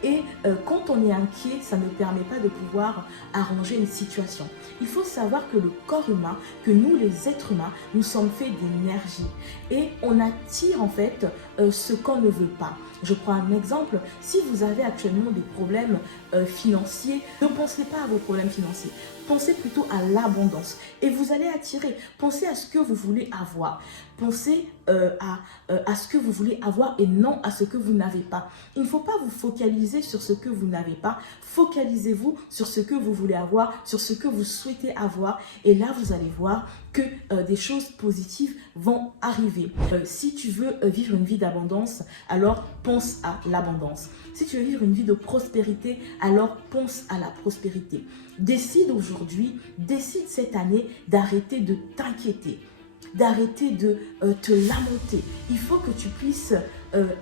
Et quand on est inquiet, ça ne permet pas de pouvoir arranger une situation. Il faut savoir que le corps humain, que nous les êtres humains, nous sommes faits d'énergie. Et on attire en fait ce qu'on ne veut pas. Je prends un exemple, si vous avez actuellement des problèmes financiers, ne pensez pas à vos problèmes financiers. Pensez plutôt à l'abondance et vous allez attirer. Pensez à ce que vous voulez avoir. Pensez à ce que vous voulez avoir et non à ce que vous n'avez pas. Il ne faut pas vous focaliser sur ce que vous n'avez pas. Focalisez-vous sur ce que vous voulez avoir, sur ce que vous souhaitez avoir. Et là, vous allez voir que des choses positives vont arriver. Si tu veux vivre une vie d'abondance, alors pense à l'abondance. Si tu veux vivre une vie de prospérité, alors pense à la prospérité. Décide aujourd'hui, décide cette année d'arrêter de t'inquiéter, d'arrêter de te lamenter. Il faut que tu puisses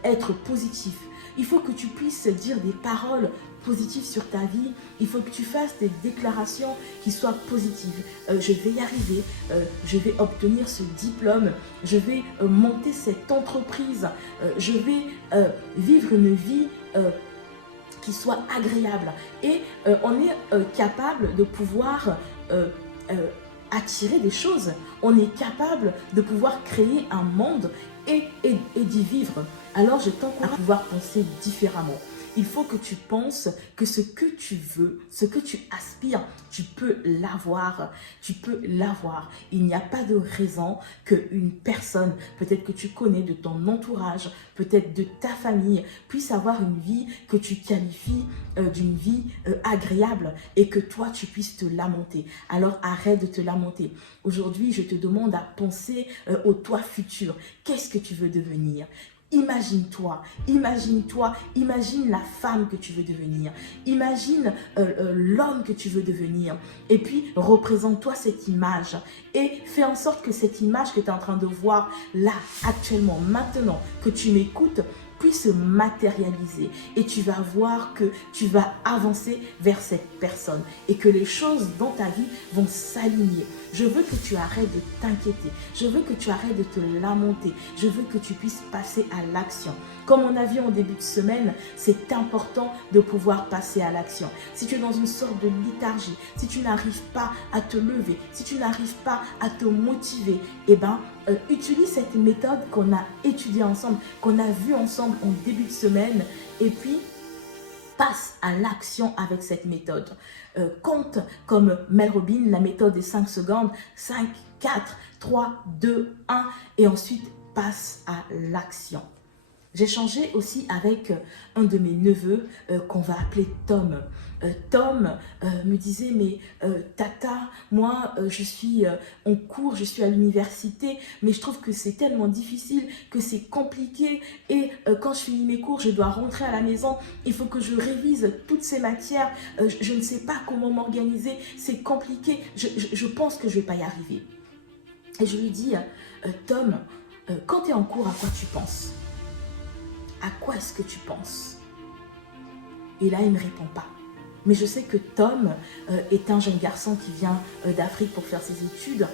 être positif. Il faut que tu puisses dire des paroles positives sur ta vie. Il faut que tu fasses des déclarations qui soient positives. Je vais y arriver, je vais obtenir ce diplôme, je vais monter cette entreprise, je vais vivre une vie qui soit agréable. Et on est capable de pouvoir attirer des choses. On est capable de pouvoir créer un monde et d'y vivre. Alors je t'encourage à pouvoir penser différemment. Il faut que tu penses que ce que tu veux, ce que tu aspires, tu peux l'avoir. Tu peux l'avoir. Il n'y a pas de raison qu'une personne, peut-être que tu connais de ton entourage, peut-être de ta famille, puisse avoir une vie que tu qualifies d'une vie agréable et que toi, tu puisses te lamenter. Alors arrête de te lamenter. Aujourd'hui, je te demande à penser au toi futur. Qu'est-ce que tu veux devenir ? Imagine-toi, imagine-toi, imagine la femme que tu veux devenir, imagine l'homme que tu veux devenir, et puis représente-toi cette image et fais en sorte que cette image que tu es en train de voir là, actuellement, maintenant, que tu m'écoutes, puisse se matérialiser, et tu vas voir que tu vas avancer vers cette personne et que les choses dans ta vie vont s'aligner. Je veux que tu arrêtes de t'inquiéter, je veux que tu arrêtes de te lamenter, je veux que tu puisses passer à l'action. Comme on a vu en début de semaine, c'est important de pouvoir passer à l'action. Si tu es dans une sorte de léthargie, si tu n'arrives pas à te lever, si tu n'arrives pas à te motiver, eh ben, utilise cette méthode qu'on a étudiée ensemble, qu'on a vue ensemble en début de semaine, et puis passe à l'action avec cette méthode. Compte comme Mel Robbins, la méthode des 5 secondes, 5, 4, 3, 2, 1, et ensuite passe à l'action. J'ai échangé aussi avec un de mes neveux qu'on va appeler Tom. Tom me disait, mais Tata, moi je suis en cours, je suis à l'université, mais je trouve que c'est tellement difficile, que c'est compliqué, et quand je finis mes cours, je dois rentrer à la maison, il faut que je révise toutes ces matières, je ne sais pas comment m'organiser, c'est compliqué, je pense que je ne vais pas y arriver. Et je lui dis, Tom, quand tu es en cours, à quoi tu penses? À quoi est-ce que tu penses? Et là, il ne me répond pas. Mais je sais que Tom est un jeune garçon qui vient d'Afrique pour faire ses études,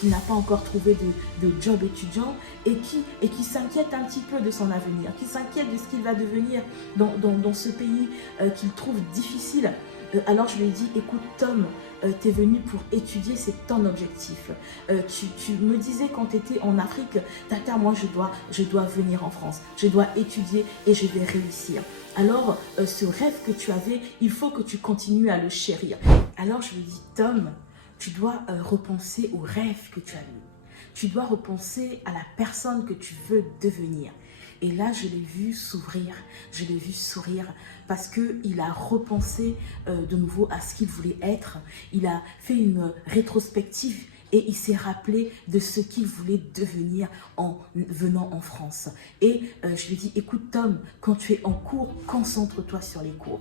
qui n'a pas encore trouvé de job étudiant et qui s'inquiète un petit peu de son avenir, qui s'inquiète de ce qu'il va devenir dans ce pays qu'il trouve difficile. Alors je lui ai dit, écoute Tom, tu es venu pour étudier, c'est ton objectif. Tu me disais quand tu étais en Afrique, Tata, moi je dois venir en France, je dois étudier et je vais réussir. Alors ce rêve que tu avais, il faut que tu continues à le chérir. Alors je lui ai dit, Tom, tu dois repenser au rêve que tu as eu. Tu dois repenser à la personne que tu veux devenir. Et là, je l'ai vu s'ouvrir, je l'ai vu sourire parce qu'il a repensé de nouveau à ce qu'il voulait être. Il a fait une rétrospective et il s'est rappelé de ce qu'il voulait devenir en venant en France. Et je lui ai dit, écoute Tom, quand tu es en cours, concentre-toi sur les cours.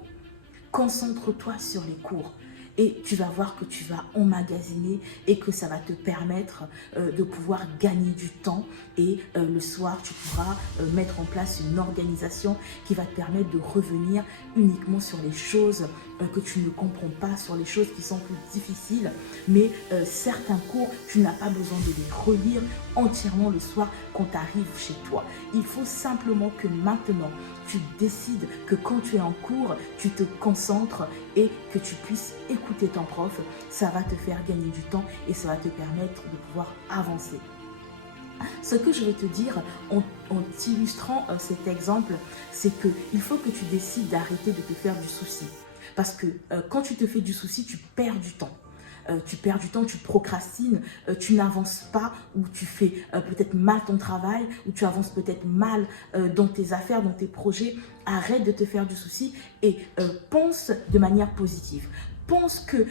Concentre-toi sur les cours. Et tu vas voir que tu vas emmagasiner et que ça va te permettre de pouvoir gagner du temps. Et le soir, tu pourras mettre en place une organisation qui va te permettre de revenir uniquement sur les choses que tu ne comprends pas, sur les choses qui sont plus difficiles. Mais certains cours, tu n'as pas besoin de les relire entièrement le soir quand tu arrives chez toi. Il faut simplement que maintenant, tu décides que quand tu es en cours, tu te concentres et que tu puisses écouter ton prof. Ça va te faire gagner du temps et ça va te permettre de pouvoir avancer. Ce que je vais te dire en t'illustrant cet exemple, c'est qu'il faut que tu décides d'arrêter de te faire du souci. Parce que quand tu te fais du souci, tu perds du temps. Tu perds du temps, tu procrastines, tu n'avances pas ou tu fais peut-être mal ton travail ou tu avances peut-être mal dans tes affaires, dans tes projets. Arrête de te faire du souci et pense de manière positive. Pense que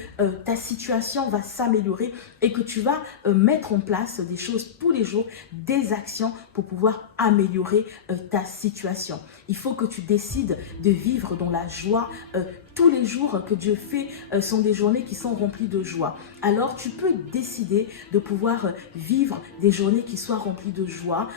ta situation va s'améliorer et que tu vas mettre en place des choses tous les jours, des actions pour pouvoir améliorer ta situation. Il faut que tu décides de vivre dans la joie. Tous les jours que Dieu fait sont des journées qui sont remplies de joie. Alors tu peux décider de pouvoir vivre des journées qui soient remplies de joie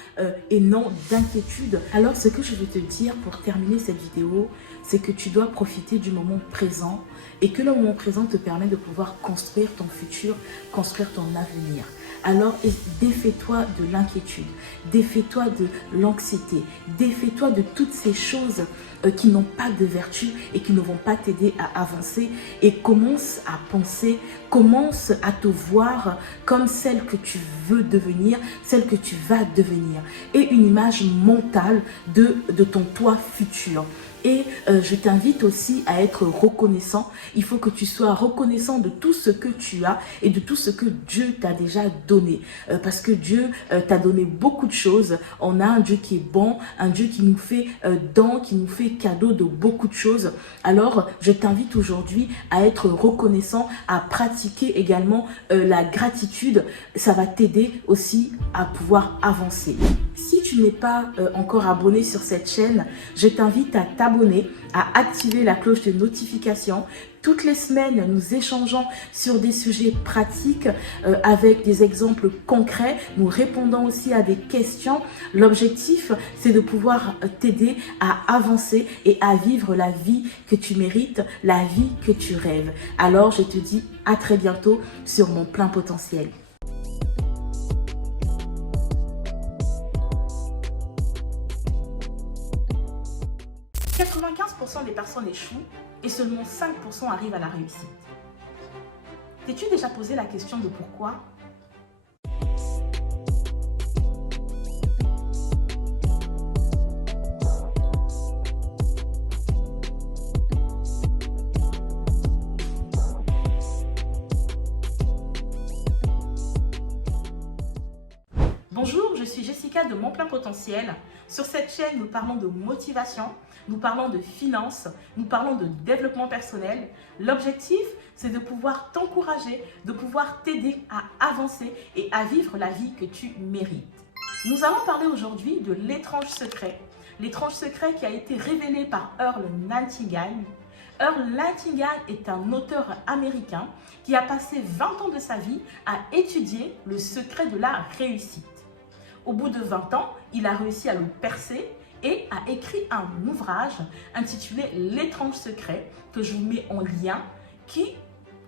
et non d'inquiétude. Alors ce que je veux te dire pour terminer cette vidéo, c'est que tu dois profiter du moment présent et que le moment présent te permet de pouvoir construire ton futur, construire ton avenir. Alors défais-toi de l'inquiétude, défais-toi de l'anxiété, défais-toi de toutes ces choses qui n'ont pas de vertu et qui ne vont pas t'aider à avancer et commence à penser, commence à te voir comme celle que tu veux devenir, celle que tu vas devenir et une image mentale de ton toi futur. Et je t'invite aussi à être reconnaissant. Il faut que tu sois reconnaissant de tout ce que tu as et de tout ce que Dieu t'a déjà donné. Parce que Dieu t'a donné beaucoup de choses. On a un Dieu qui est bon, un Dieu qui nous fait don, qui nous fait cadeau de beaucoup de choses. Alors, je t'invite aujourd'hui à être reconnaissant, à pratiquer également la gratitude. Ça va t'aider aussi à pouvoir avancer. Si tu n'es pas encore abonné sur cette chaîne, je t'invite à t'abonner, à activer la cloche de notification. Toutes les semaines, nous échangeons sur des sujets pratiques avec des exemples concrets. Nous répondons aussi à des questions. L'objectif, c'est de pouvoir t'aider à avancer et à vivre la vie que tu mérites, la vie que tu rêves. Alors, je te dis à très bientôt sur Mon Plein Potentiel. personnes échouent et seulement 5% arrivent à la réussite. T'es-tu déjà posé la question de pourquoi? Bonjour, je suis Jessica de Mon Plein Potentiel. Sur cette chaîne, nous parlons de motivation, nous parlons de finances, nous parlons de développement personnel. L'objectif, c'est de pouvoir t'encourager, de pouvoir t'aider à avancer et à vivre la vie que tu mérites. Nous allons parler aujourd'hui de l'étrange secret. L'étrange secret qui a été révélé par Earl Nightingale. Earl Nightingale est un auteur américain qui a passé 20 ans de sa vie à étudier le secret de la réussite. Au bout de 20 ans, il a réussi à le percer et a écrit un ouvrage intitulé L'étrange secret que je vous mets en lien qui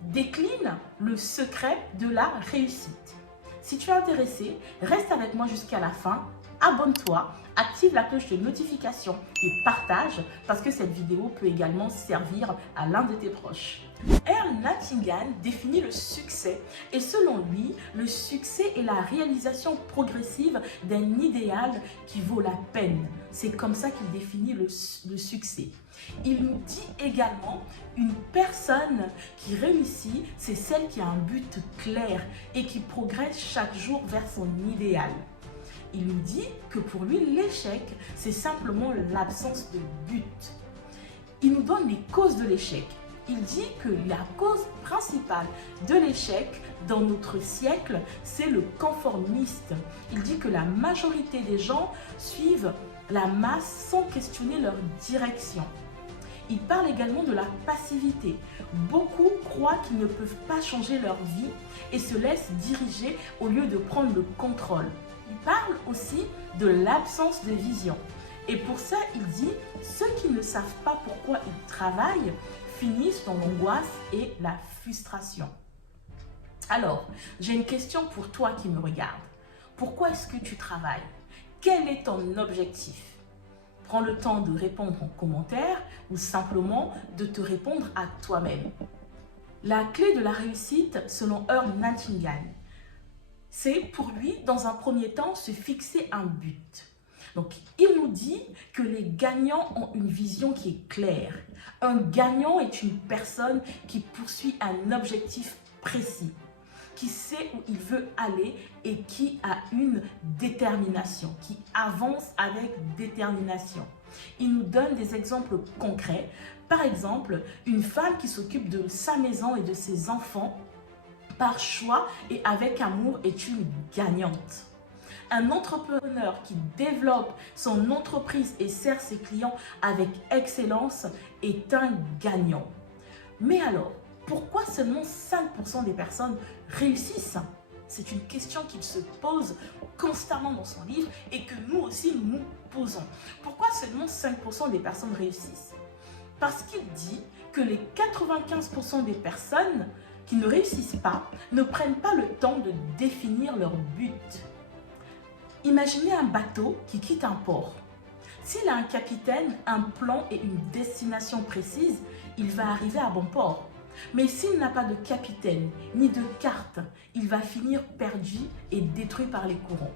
décline le secret de la réussite. Si tu es intéressé, reste avec moi jusqu'à la fin, abonne-toi, active la cloche de notification et partage parce que cette vidéo peut également servir à l'un de tes proches. Earl Nightingale définit le succès et selon lui, le succès est la réalisation progressive d'un idéal qui vaut la peine. C'est comme ça qu'il définit le succès. Il nous dit également une personne qui réussit, c'est celle qui a un but clair et qui progresse chaque jour vers son idéal. Il nous dit que pour lui, l'échec, c'est simplement l'absence de but. Il nous donne les causes de l'échec. Il dit que la cause principale de l'échec dans notre siècle, c'est le conformiste. Il dit que la majorité des gens suivent la masse sans questionner leur direction. Il parle également de la passivité. Beaucoup croient qu'ils ne peuvent pas changer leur vie et se laissent diriger au lieu de prendre le contrôle. Il parle aussi de l'absence de vision. Et pour ça, il dit « Ceux qui ne savent pas pourquoi ils travaillent finissent dans l'angoisse et la frustration. » Alors, j'ai une question pour toi qui me regarde. Pourquoi est-ce que tu travailles? Quel est ton objectif? Prends le temps de répondre en commentaire ou simplement de te répondre à toi-même. La clé de la réussite, selon Earl Nightingale, c'est pour lui, dans un premier temps, se fixer un but. Donc, il nous dit que les gagnants ont une vision qui est claire. Un gagnant est une personne qui poursuit un objectif précis, qui sait où il veut aller et qui a une détermination, qui avance avec détermination. Il nous donne des exemples concrets. Par exemple, une femme qui s'occupe de sa maison et de ses enfants par choix et avec amour est une gagnante. Un entrepreneur qui développe son entreprise et sert ses clients avec excellence est un gagnant. Mais alors, pourquoi seulement 5% des personnes réussissent? C'est une question qu'il se pose constamment dans son livre et que nous aussi nous nous posons. Pourquoi seulement 5% des personnes réussissent? Parce qu'il dit que les 95% des personnes qui ne réussissent pas ne prennent pas le temps de définir leur but. Imaginez un bateau qui quitte un port. S'il a un capitaine, un plan et une destination précise, il va arriver à bon port. Mais s'il n'a pas de capitaine ni de carte, il va finir perdu et détruit par les courants.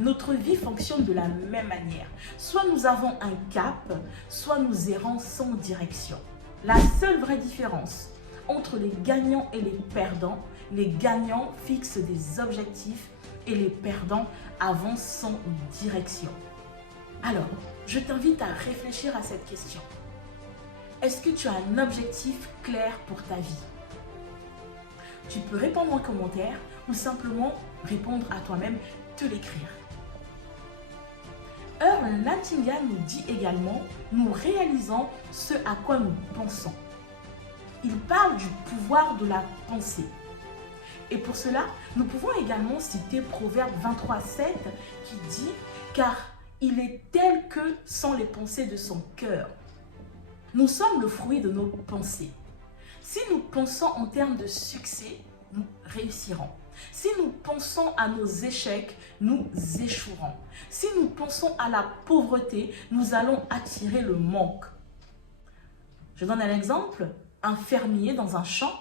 Notre vie fonctionne de la même manière. Soit nous avons un cap, soit nous errons sans direction. La seule vraie différence entre les gagnants et les perdants, les gagnants fixent des objectifs et les perdants avancent sans direction. Alors, je t'invite à réfléchir à cette question. Est-ce que tu as un objectif clair pour ta vie? Tu peux répondre en commentaire ou simplement répondre à toi-même, te l'écrire. Earl Nightingale nous dit également, nous réalisons ce à quoi nous pensons. Il parle du pouvoir de la pensée. Et pour cela, nous pouvons également citer Proverbe 23:7 qui dit « Car il est tel que sont les pensées de son cœur. » Nous sommes le fruit de nos pensées. Si nous pensons en termes de succès, nous réussirons. Si nous pensons à nos échecs, nous échouerons. Si nous pensons à la pauvreté, nous allons attirer le manque. Je donne un exemple, un fermier dans un champ.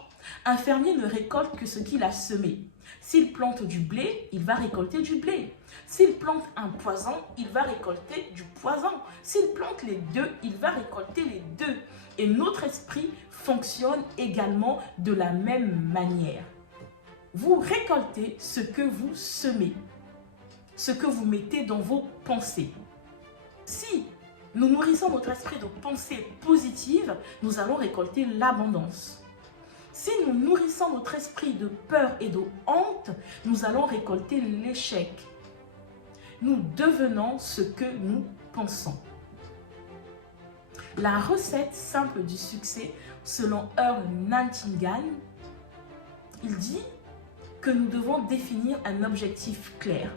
Un fermier ne récolte que ce qu'il a semé. S'il plante du blé, il va récolter du blé. S'il plante un poison, il va récolter du poison. S'il plante les deux, il va récolter les deux. Et notre esprit fonctionne également de la même manière. Vous récoltez ce que vous semez, ce que vous mettez dans vos pensées. Si nous nourrissons notre esprit de pensées positives, nous allons récolter l'abondance. Si nous nourrissons notre esprit de peur et de honte, nous allons récolter l'échec. Nous devenons ce que nous pensons. La recette simple du succès, selon Earl Nightingale, il dit que nous devons définir un objectif clair.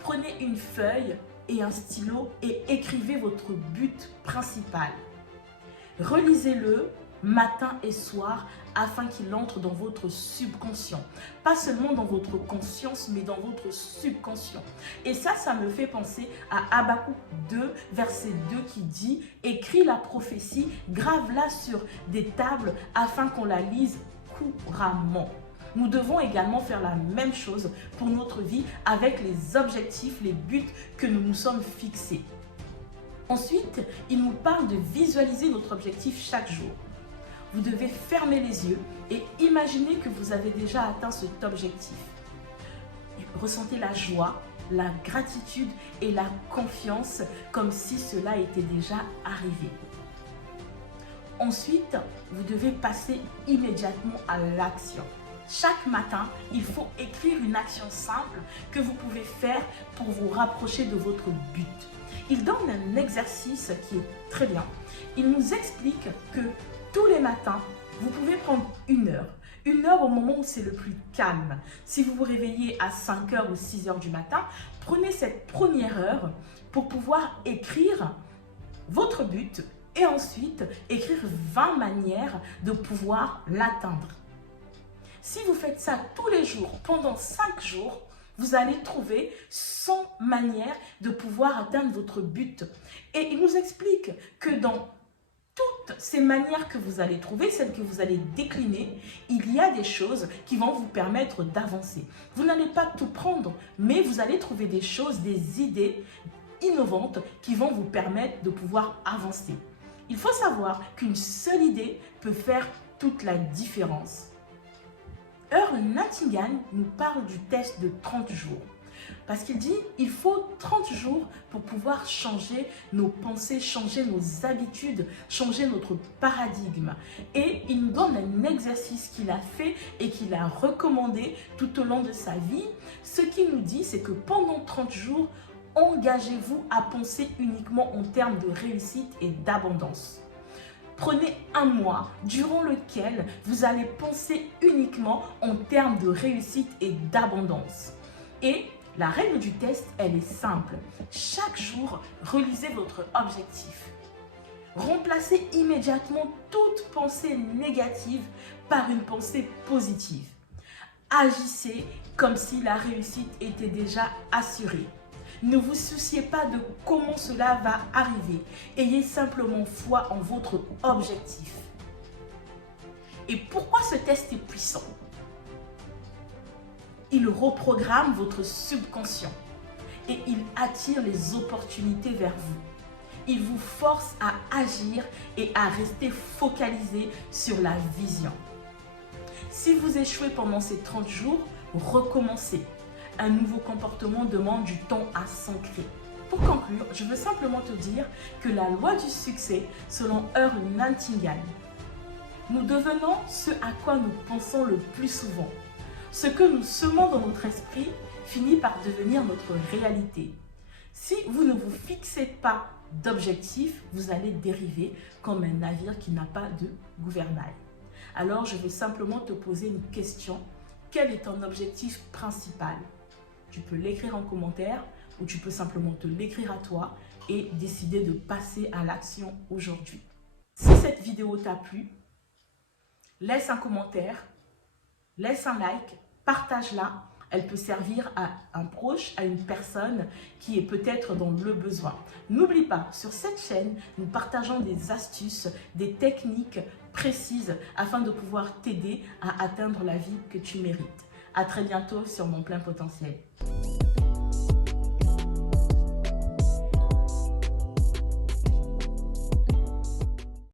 Prenez une feuille et un stylo et écrivez votre but principal. Relisez-le matin et soir afin qu'il entre dans votre subconscient. Pas seulement dans votre conscience, mais dans votre subconscient. Et ça me fait penser à Habakkuk 2, verset 2 qui dit « Écris la prophétie, grave-la sur des tables afin qu'on la lise couramment. » Nous devons également faire la même chose pour notre vie avec les objectifs, les buts que nous nous sommes fixés. Ensuite, il nous parle de visualiser notre objectif chaque jour. Vous devez fermer les yeux et imaginer que vous avez déjà atteint cet objectif. Ressentez la joie, la gratitude et la confiance comme si cela était déjà arrivé. Ensuite, vous devez passer immédiatement à l'action. Chaque matin, il faut écrire une action simple que vous pouvez faire pour vous rapprocher de votre but. Il donne un exercice qui est très bien. Il nous explique que tous les matins, vous pouvez prendre une heure au moment où c'est le plus calme. Si vous vous réveillez à 5 h ou 6 h du matin, prenez cette première heure pour pouvoir écrire votre but et ensuite écrire 20 manières de pouvoir l'atteindre. Si vous faites ça tous les jours pendant 5 jours, vous allez trouver 100 manières de pouvoir atteindre votre but. Et il nous explique que dans toutes ces manières que vous allez trouver, celles que vous allez décliner, il y a des choses qui vont vous permettre d'avancer. Vous n'allez pas tout prendre, mais vous allez trouver des choses, des idées innovantes qui vont vous permettre de pouvoir avancer. Il faut savoir qu'une seule idée peut faire toute la différence. Earl Nightingale nous parle du test de 30 jours. Parce qu'il dit il faut 30 jours pour pouvoir changer nos pensées, changer nos habitudes, changer notre paradigme. Et il nous donne un exercice qu'il a fait et qu'il a recommandé tout au long de sa vie. Ce qu'il nous dit, c'est que pendant 30 jours, engagez-vous à penser uniquement en termes de réussite et d'abondance. Prenez un mois durant lequel vous allez penser uniquement en termes de réussite et d'abondance. Et la règle du test, elle est simple. Chaque jour, relisez votre objectif. Remplacez immédiatement toute pensée négative par une pensée positive. Agissez comme si la réussite était déjà assurée. Ne vous souciez pas de comment cela va arriver. Ayez simplement foi en votre objectif. Et pourquoi ce test est puissant? Il reprogramme votre subconscient et il attire les opportunités vers vous. Il vous force à agir et à rester focalisé sur la vision. Si vous échouez pendant ces 30 jours, recommencez. Un nouveau comportement demande du temps à s'ancrer. Pour conclure, je veux simplement te dire que la loi du succès, selon Earl Nightingale, nous devenons ce à quoi nous pensons le plus souvent. Ce que nous semons dans notre esprit finit par devenir notre réalité. Si vous ne vous fixez pas d'objectif, vous allez dériver comme un navire qui n'a pas de gouvernail. Alors, je veux simplement te poser une question. Quel est ton objectif principal? Tu peux l'écrire en commentaire ou tu peux simplement te l'écrire à toi et décider de passer à l'action aujourd'hui. Si cette vidéo t'a plu, laisse un commentaire, laisse un like, partage-la elle peut servir à un proche, à une personne qui est peut-être dans le besoin. N'oublie pas, sur cette chaîne, nous partageons des astuces, des techniques précises afin de pouvoir t'aider à atteindre la vie que tu mérites. À très bientôt sur Mon Plein Potentiel.